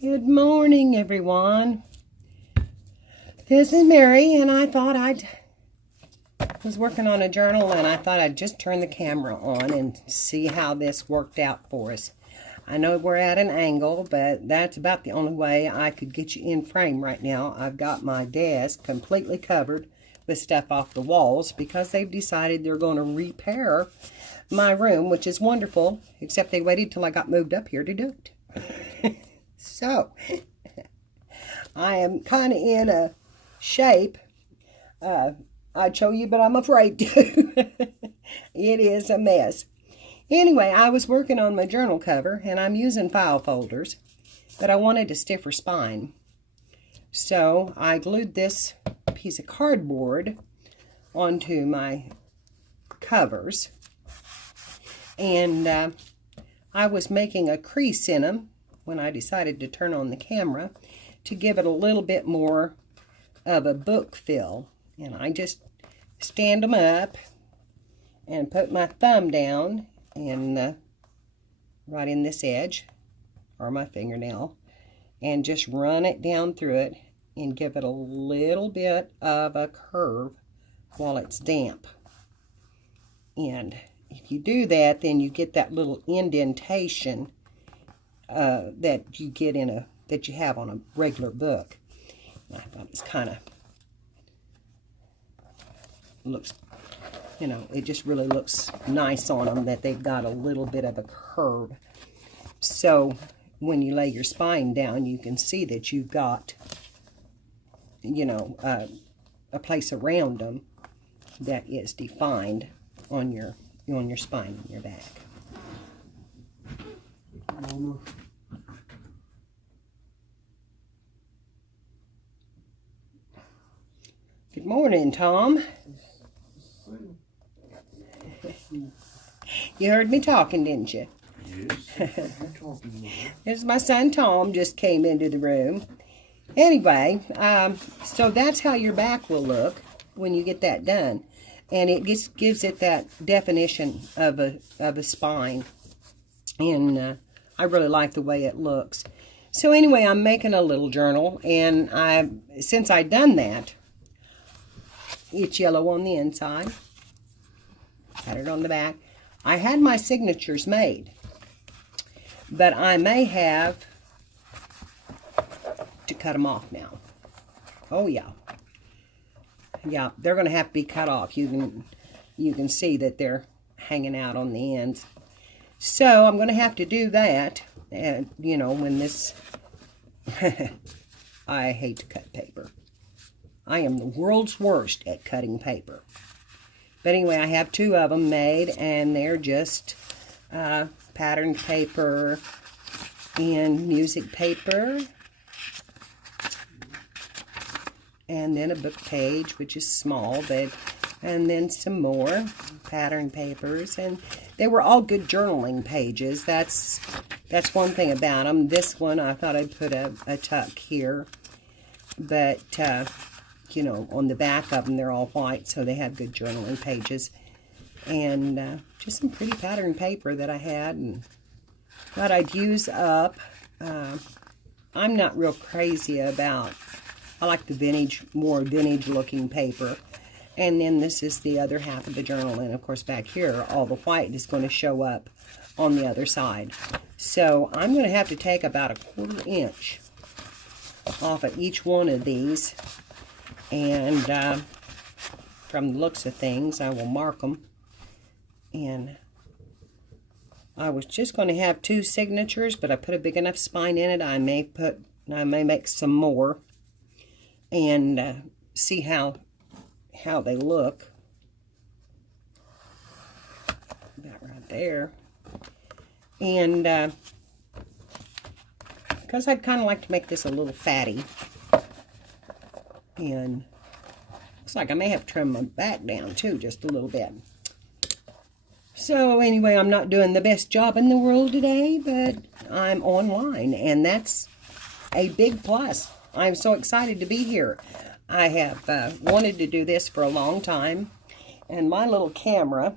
Good morning, everyone. This is Mary, and I was working on a journal, and I thought I'd just turn the camera on and see how this worked out for us. I know we're at an angle, but that's about the only way I could get you in frame right now. I've got my desk completely covered with stuff off the walls because they've decided they're going to repair my room, which is wonderful, except they waited till I got moved up here to do it. So, I am kind of in a shape. I'd show you, but I'm afraid to. It is a mess. Anyway, I was working on my journal cover, and I'm using file folders, but I wanted a stiffer spine. So, I glued this piece of cardboard onto my covers, and I was making a crease in them when I decided to turn on the camera to give it a little bit more of a book feel. And I just stand them up and put my thumb down in right in this edge, or my fingernail, and just run it down through it and give it a little bit of a curve while it's damp. And if you do that, then you get that little indentation that you get that you have on a regular book. And I thought it's kind of looks, it just really looks nice on them that they've got a little bit of a curve. So when you lay your spine down, you can see that you've got, a place around them that is defined on your spine and your back. Mama. Good morning, Tom. You heard me talking, didn't you? Yes, you're talking, Mama. This is my son Tom, just came into the room. Anyway, so that's how your back will look when you get that done. And it just gives it that definition of a spine. And I really like the way it looks. So anyway, I'm making a little journal, and since I've done that, it's yellow on the inside, had it on the back. I had my signatures made, but I may have to cut them off now. Oh yeah, they're going to have to be cut off. You can see that they're hanging out on the ends. So I'm going to have to do that. And when this, I hate to cut paper. I am the world's worst at cutting paper. But anyway, I have two of them made, and they're just patterned paper and music paper. And then a book page, which is small, and then some more pattern papers. And they were all good journaling pages. That's one thing about them. This one, I thought I'd put a tuck here. But, on the back of them, they're all white, so they have good journaling pages. And just some pretty pattern paper that I had and thought I'd use up. I'm not real crazy about, I like the more vintage looking paper. And then this is the other half of the journal. And of course back here, all the white is going to show up on the other side. So I'm going to have to take about a 1/4 inch off of each one of these. And from the looks of things, I will mark them. And I was just going to have 2 signatures, but I put a big enough spine in it. I may make some more and see how they look. About right there. And because I'd kind of like to make this a little fatty. And looks like I may have trimmed my back down too, just a little bit. So anyway, I'm not doing the best job in the world today, but I'm online, and that's a big plus. I'm so excited to be here. I have wanted to do this for a long time, and my little camera,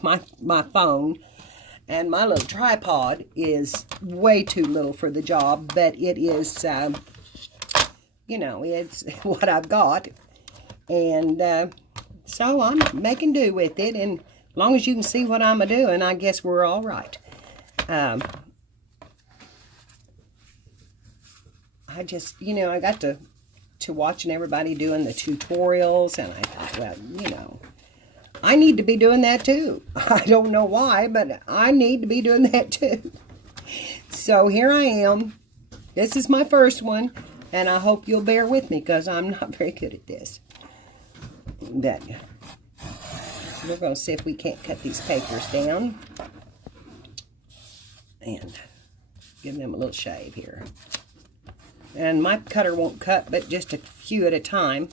my phone, And my little tripod is way too little for the job, but it is, you know, it's what I've got. And so I'm making do with it. And as long as you can see what I'm a-doing, I guess we're all right. I just, you know, I got to watching everybody doing the tutorials, and I thought, well, you know, I need to be doing that too. I don't know why, but I need to be doing that too. So here I am. This is my first one, and I hope you'll bear with me because I'm not very good at this. But we're going to see if we can't cut these papers down and give them a little shave here. And my cutter won't cut but just a few at a time,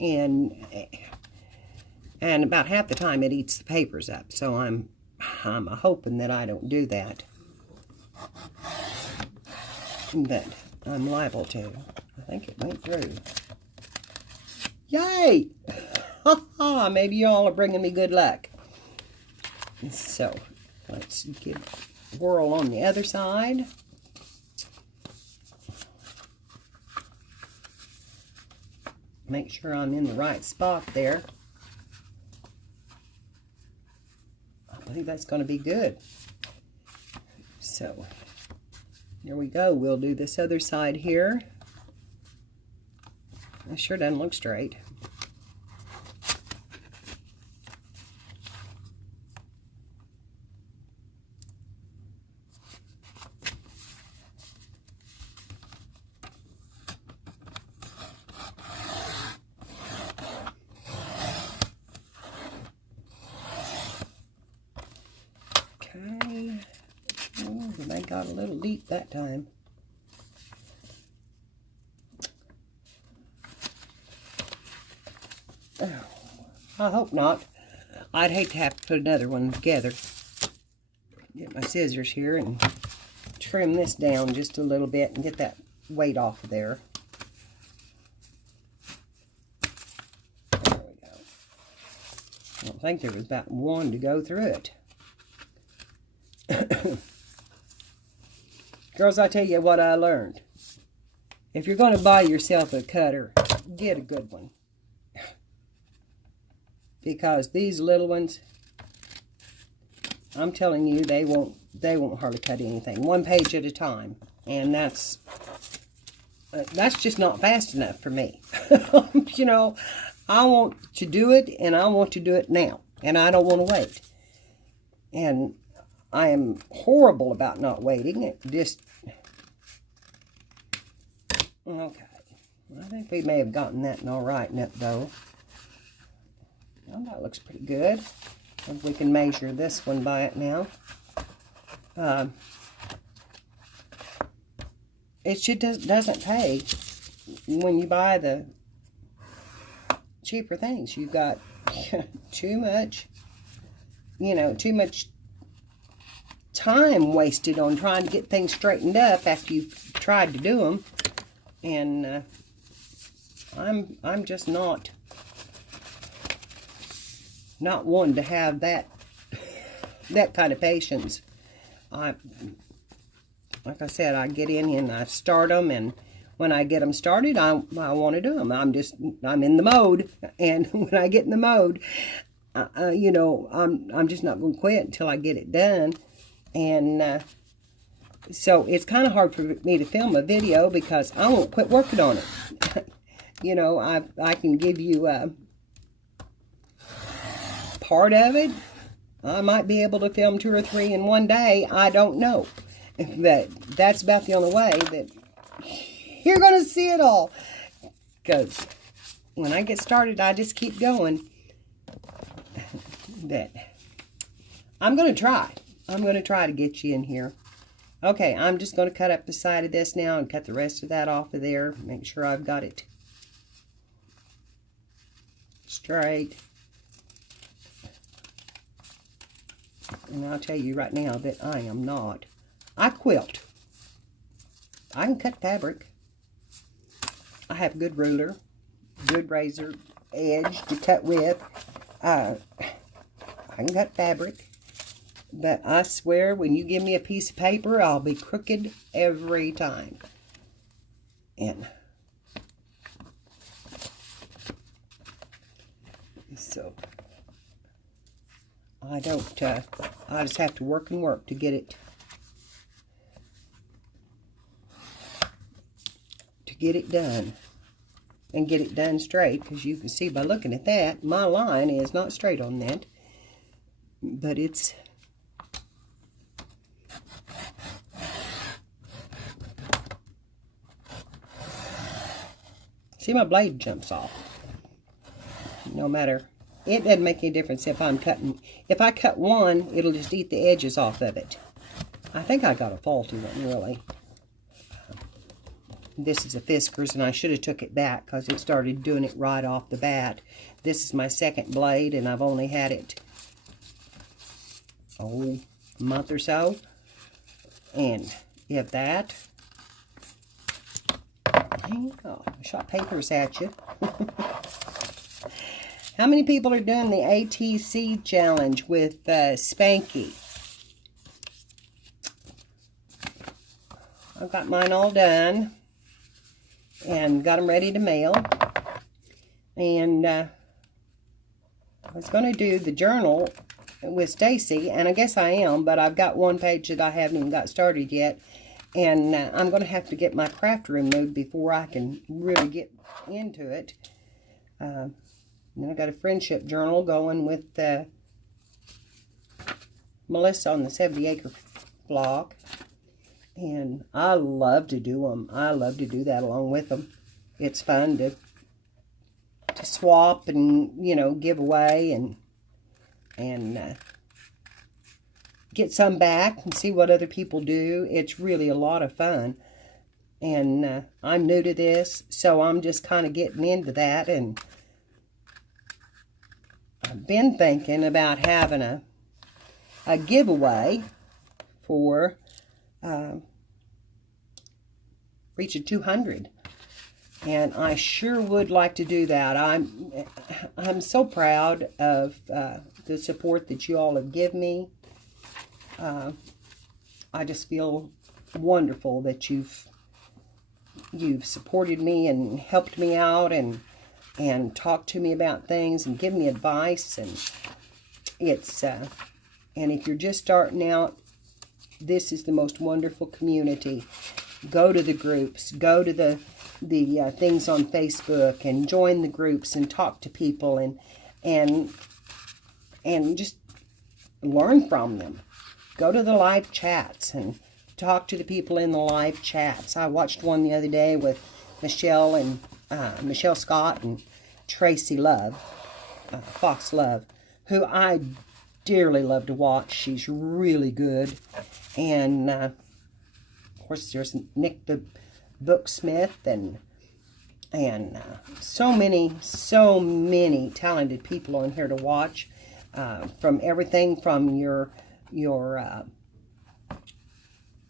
and about half the time it eats the papers up. So I'm hoping that I don't do that, but I'm liable to. I think it went through. Yay! Ha ha! Maybe y'all are bringing me good luck. So let's give a whirl on the other side. Make sure I'm in the right spot there. I believe that's going to be good. So, there we go. We'll do this other side here. It sure doesn't look straight. Okay. Oh, they got a little deep that time. Oh, I hope not. I'd hate to have to put another one together. Get my scissors here and trim this down just a little bit and get that weight off of there. There we go. I don't think there was about one to go through it. Girls, I tell you what I learned. If you're going to buy yourself a cutter, get a good one. Because these little ones, I'm telling you, they won't hardly cut anything. One page at a time. And that's just not fast enough for me. You know, I want to do it, and I want to do it now. And I don't want to wait. And I am horrible about not waiting. It just... Okay. I think we may have gotten that all right, though. Well, that looks pretty good. If we can measure this one by it now. It doesn't pay when you buy the cheaper things. You've got too much, you know, too much time wasted on trying to get things straightened up after you've tried to do them. And I'm just not one to have that kind of patience. Like I said, I get in and I start them, and when I get them started, I want to do them. I'm in the mode, and when I get in the mode, you know, I'm just not going to quit until I get it done. And so it's kind of hard for me to film a video because I won't quit working on it. You know, I can give you part of it. I might be able to film 2 or 3 in one day. I don't know. But that's about the only way that you're going to see it all. Because when I get started, I just keep going. But I'm going to try. I'm going to try to get you in here. Okay, I'm just going to cut up the side of this now and cut the rest of that off of there. Make sure I've got it straight. And I'll tell you right now that I am not. I quilt. I can cut fabric. I have a good ruler, good razor edge to cut with. I can cut fabric. But I swear, when you give me a piece of paper, I'll be crooked every time. And so I don't, I just have to work and work to get it done. And get it done straight, because you can see by looking at that, my line is not straight on that. But it's... See, my blade jumps off. No matter... It doesn't make any difference if I'm cutting... If I cut one, it'll just eat the edges off of it. I think I got a faulty one, really. This is a Fiskars, and I should have took it back because it started doing it right off the bat. This is my second blade, and I've only had it, a month or so. And if that... Oh, I shot papers at you. How many people are doing the ATC challenge with Spanky? I've got mine all done. And got them ready to mail. And I was going to do the journal with Stacy, and I guess I am, but I've got one page that I haven't even got started yet. And I'm going to have to get my craft room moved before I can really get into it. Then I got a friendship journal going with Melissa on the 70 Acre blog. And I love to do them. I love to do that along with them. It's fun to swap and, you know, give away and get some back and see what other people do. It's really a lot of fun. And I'm new to this, so I'm just kind of getting into that. And I've been thinking about having a giveaway for... reaching 200, and I sure would like to do that. I'm so proud of the support that you all have given me. I just feel wonderful that you've supported me and helped me out and talked to me about things and given me advice. And it's and if you're just starting out, this is the most wonderful community. Go to the groups, go to the things on Facebook, and join the groups and talk to people and just learn from them. Go to the live chats and talk to the people in the live chats. I watched one the other day with Michelle and Michelle Scott and Tracy Love, Fox Love, who I dearly love to watch. She's really good. And of course, there's Nick the Booksmith and so many talented people on here to watch. From everything from your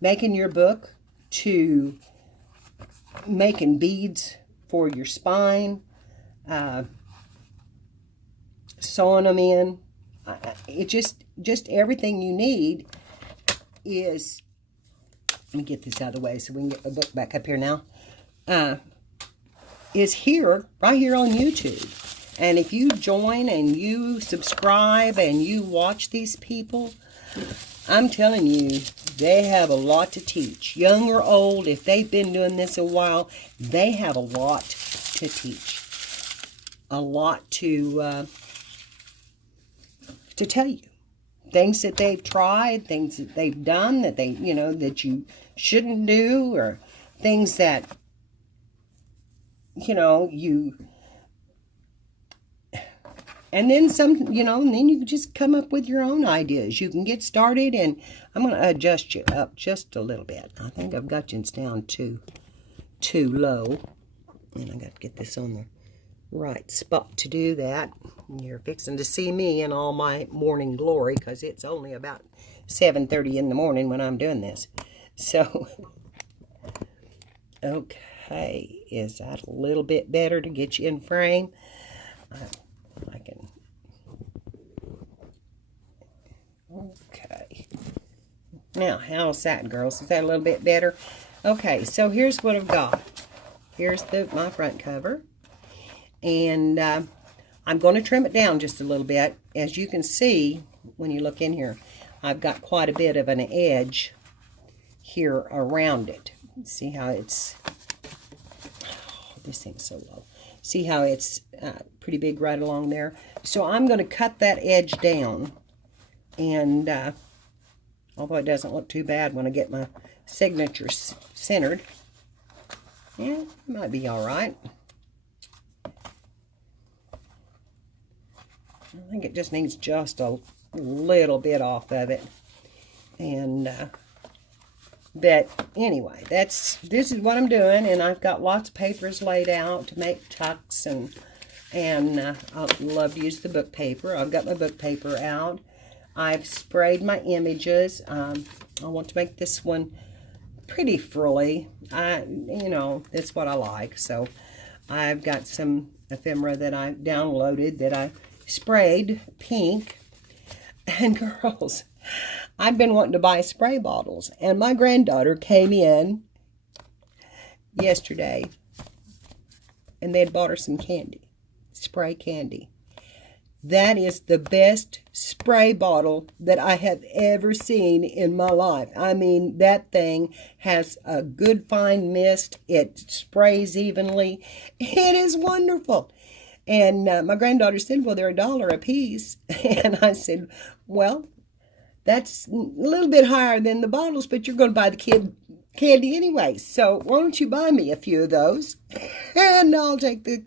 making your book to making beads for your spine, sewing them in. It just everything you need is, let me get this out of the way so we can get the book back up here now, is here, right here on YouTube. And if you join and you subscribe and you watch these people, I'm telling you, they have a lot to teach. Young or old, if they've been doing this a while, they have a lot to teach. A lot to tell you. Things that they've tried, things that they've done that they, you know, that you shouldn't do, or things that, you know, you... And then some, you know, and then you can just come up with your own ideas. You can get started, and I'm going to adjust you up just a little bit. I think I've got you down too low. And I got to get this on the right spot to do that. And you're fixing to see me in all my morning glory, because it's only about 7:30 in the morning when I'm doing this. So, okay, is that a little bit better to get you in frame? I can. Okay. Now, how's that, girls? Is that a little bit better? Okay, so here's what I've got. Here's my front cover. And I'm going to trim it down just a little bit. As you can see, when you look in here, I've got quite a bit of an edge here around it. See how it's... Oh, this thing's so low. See how it's pretty big right along there? So I'm going to cut that edge down. And... although it doesn't look too bad when I get my signature centered. Yeah, it might be all right. I think it just needs just a little bit off of it. And, but anyway, this is what I'm doing. And I've got lots of papers laid out to make tucks. And I love to use the book paper. I've got my book paper out. I've sprayed my images. I want to make this one pretty frilly. You know, that's what I like. So I've got some ephemera that I downloaded that I sprayed pink. And girls, I've been wanting to buy spray bottles. And my granddaughter came in yesterday and they had bought her some candy, spray candy. That is the best spray bottle that I have ever seen in my life. I mean, that thing has a good fine mist. It sprays evenly. It is wonderful. And my granddaughter said, well, they're $1 a piece. And I said, well, that's a little bit higher than the bottles, but you're going to buy the kid candy anyway. So why don't you buy me a few of those? And I'll take the...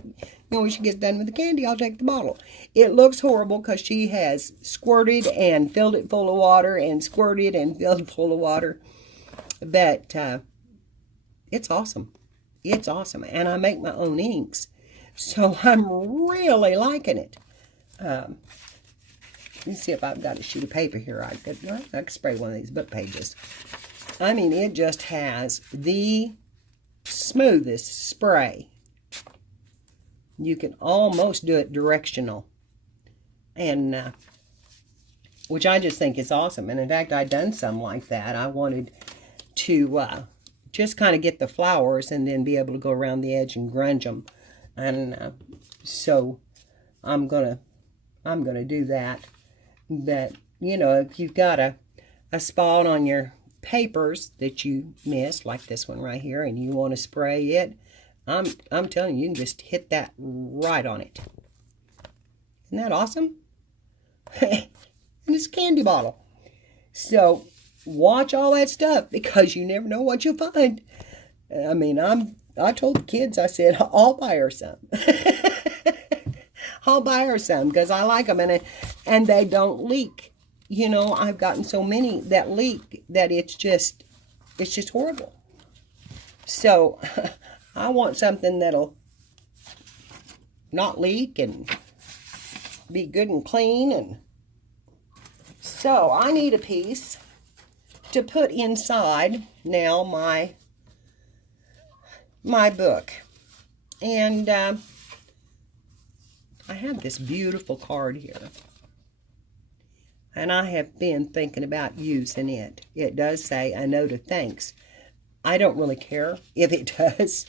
when she gets done with the candy, I'll take the bottle. It looks horrible because she has squirted and filled it full of water and squirted and filled it full of water. But it's awesome. It's awesome. And I make my own inks. So I'm really liking it. Let me see if I've got a sheet of paper here. I could spray one of these book pages. I mean, it just has the smoothest spray. You can almost do it directional. And, which I just think is awesome. And in fact, I've done some like that. I wanted to just kind of get the flowers and then be able to go around the edge and grunge them. And so I'm gonna do that. But, you know, if you've got a spot on your papers that you missed, like this one right here, and you want to spray it, I'm telling you, you can just hit that right on it. Isn't that awesome? And it's a candy bottle. So watch all that stuff because you never know what you'll find. I mean, I told the kids, I said, I'll buy her some. I'll buy her some because I like them and they don't leak. You know, I've gotten so many that leak that it's just horrible. So I want something that'll not leak and be good and clean. And so I need a piece to put inside now my book. And I have this beautiful card here. And I have been thinking about using it. It does say a note of thanks. I don't really care if it does.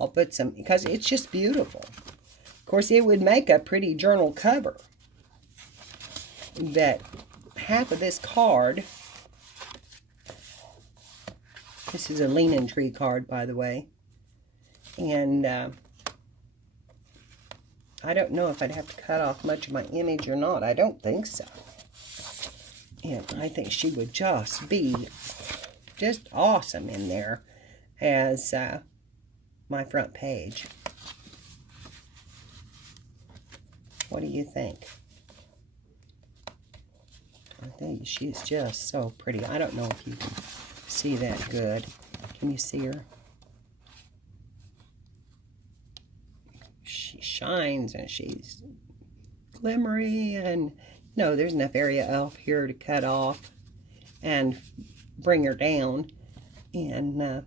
I'll put some, because it's just beautiful. Of course, it would make a pretty journal cover. That half of this card, this is a Leaning Tree card, by the way. And I don't know if I'd have to cut off much of my image or not. I don't think so. And I think she would just be just awesome in there as my front page. What do you think? I think she's just so pretty. I don't know if you can see that good. Can you see her? She shines and she's glimmery, and no, there's enough area up here to cut off and bring her down. And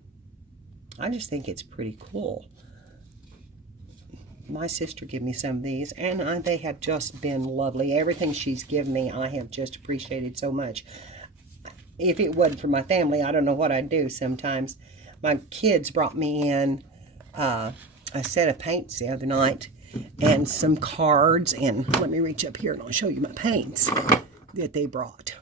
I just think it's pretty cool. My sister gave me some of these, and they have just been lovely. Everything she's given me, I have just appreciated so much. if it wasn't for my family, I don't know what I'd do sometimes. My kids brought me in a set of paints the other night and some cards. And let me reach up here and I'll show you my paints that they brought.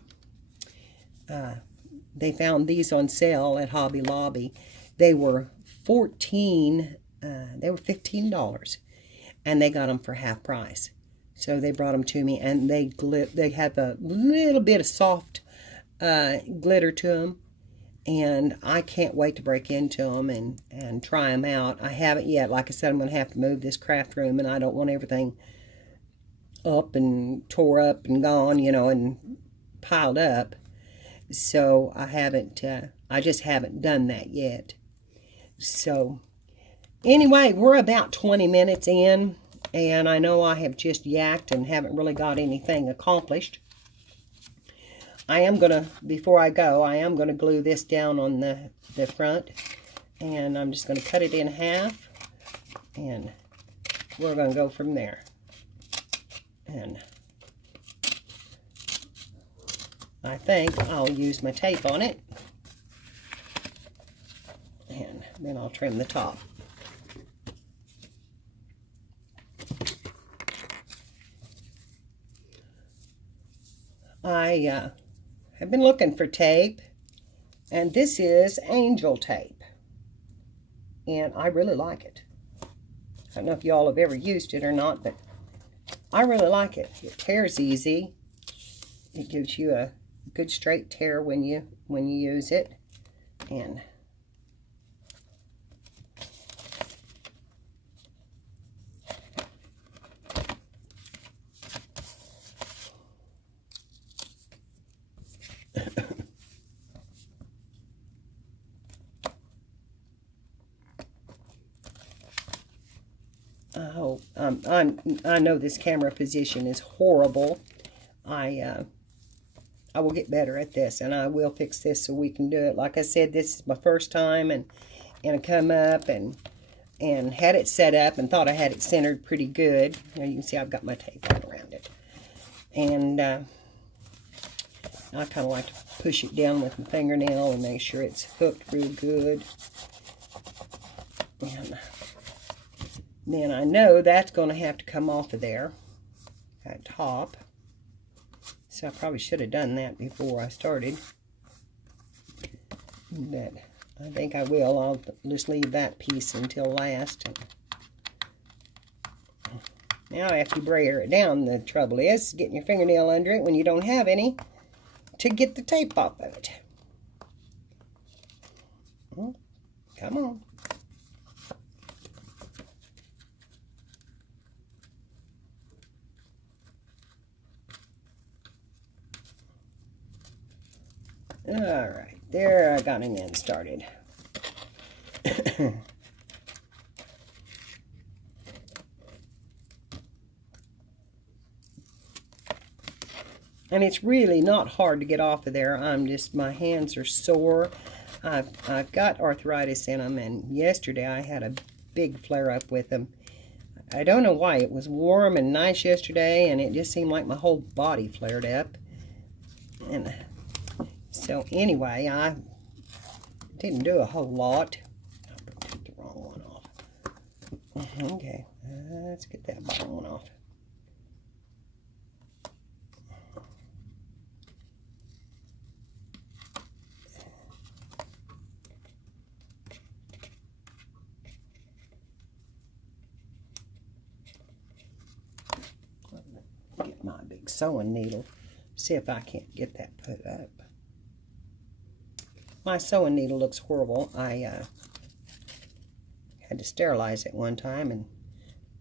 They found these on sale at Hobby Lobby. They were $15, and they got them for half price. So they brought them to me, and they have a little bit of soft glitter to them, and I can't wait to break into them and try them out. I haven't yet. Like I said, I'm going to have to move this craft room, and I don't want everything up and tore up and gone, you know, and piled up. So I just haven't done that yet. So anyway, we're about 20 minutes in, and I know I have just yacked and haven't really got anything accomplished. I am going to, before I go, I am going to glue this down on the front, and I'm just going to cut it in half, and we're going to go from there. And I think I'll use my tape on it, and then I'll trim the top. I have been looking for tape, and this is Angel tape, and I really like it. I don't know if y'all have ever used it or not, but I really like it. It tears easy. It gives you a good straight tear when you use it, and I know this camera position is horrible. I will get better at this, and I will fix this so we can do it. Like I said, this is my first time, and I come up and had it set up and thought I had it centered pretty good. Now you can see I've got my tape all around it. And I kind of like to push it down with my fingernail and make sure it's hooked real good. And then I know that's going to have to come off of there, that top. So I probably should have done that before I started. But I think I will. I'll just leave that piece until last. Now after you brayer it down, the trouble is getting your fingernail under it when you don't have any to get the tape off of it. Come on. Alright, there I got an end started. And it's really not hard to get off of there. My hands are sore. I've got arthritis in them, and yesterday I had a big flare-up with them. I don't know why. It was warm and nice yesterday, and it just seemed like my whole body flared up. And so anyway, I didn't do a whole lot. I took the wrong one off. Okay, let's get that bottom one off. Get my big sewing needle. See if I can't get that put up. My sewing needle looks horrible. I had to sterilize it one time and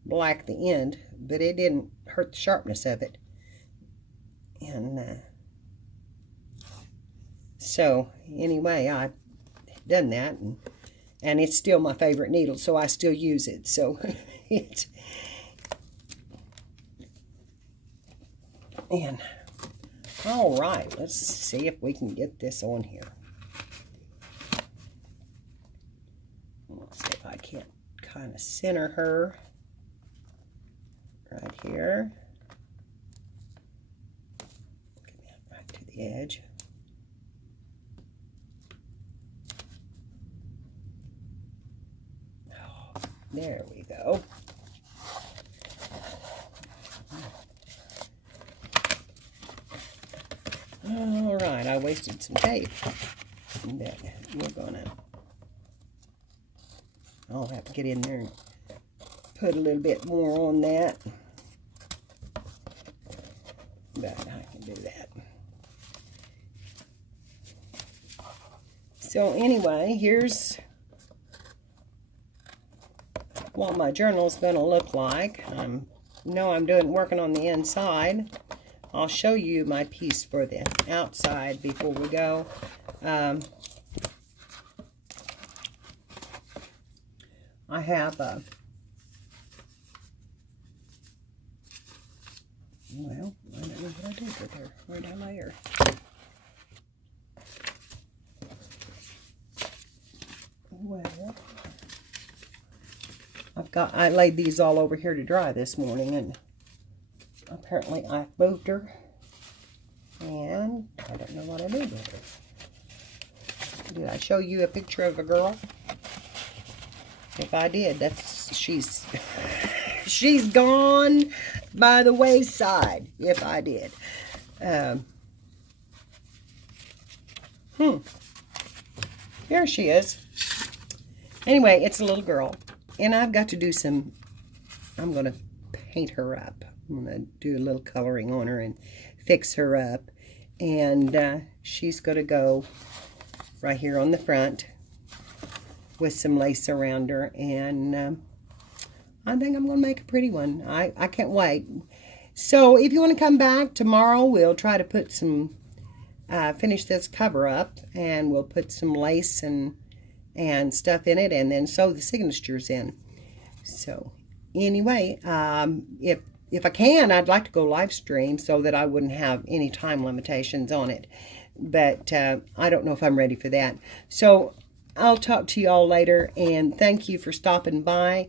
black the end, but it didn't hurt the sharpness of it. And so anyway, I've done that, and it's still my favorite needle, so I still use it. So it's and all right, let's see if we can get this on here. Let's see if I can't kind of center her right here. Get that right to the edge. There we go. All right, I wasted some tape. But we're gonna, I'll have to get in there and put a little bit more on that. But I can do that. So anyway, here's what my journal's gonna look like. I'm working on the inside. I'll show you my piece for the outside before we go. I have a, well, I don't know what I did with her. Where did I lay her? Well, I laid these all over here to dry this morning, and apparently I moved her, and I don't know what I did with her. Did I show you a picture of a girl? If I did, she's gone by the wayside. If I did. Here she is. Anyway, it's a little girl, and I've got to do some, I'm going to paint her up. I'm going to do a little coloring on her and fix her up. And she's going to go right here on the front with some lace around her. And I think I'm going to make a pretty one. I can't wait. So if you want to come back tomorrow, we'll try to put some, finish this cover up. And we'll put some lace and stuff in it. And then sew the signatures in. So anyway, if I can, I'd like to go live stream so that I wouldn't have any time limitations on it. But I don't know if I'm ready for that. So I'll talk to you all later, and thank you for stopping by.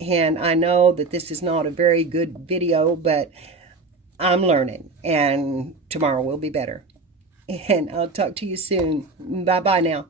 And I know that this is not a very good video, but I'm learning, and tomorrow will be better. And I'll talk to you soon. Bye-bye now.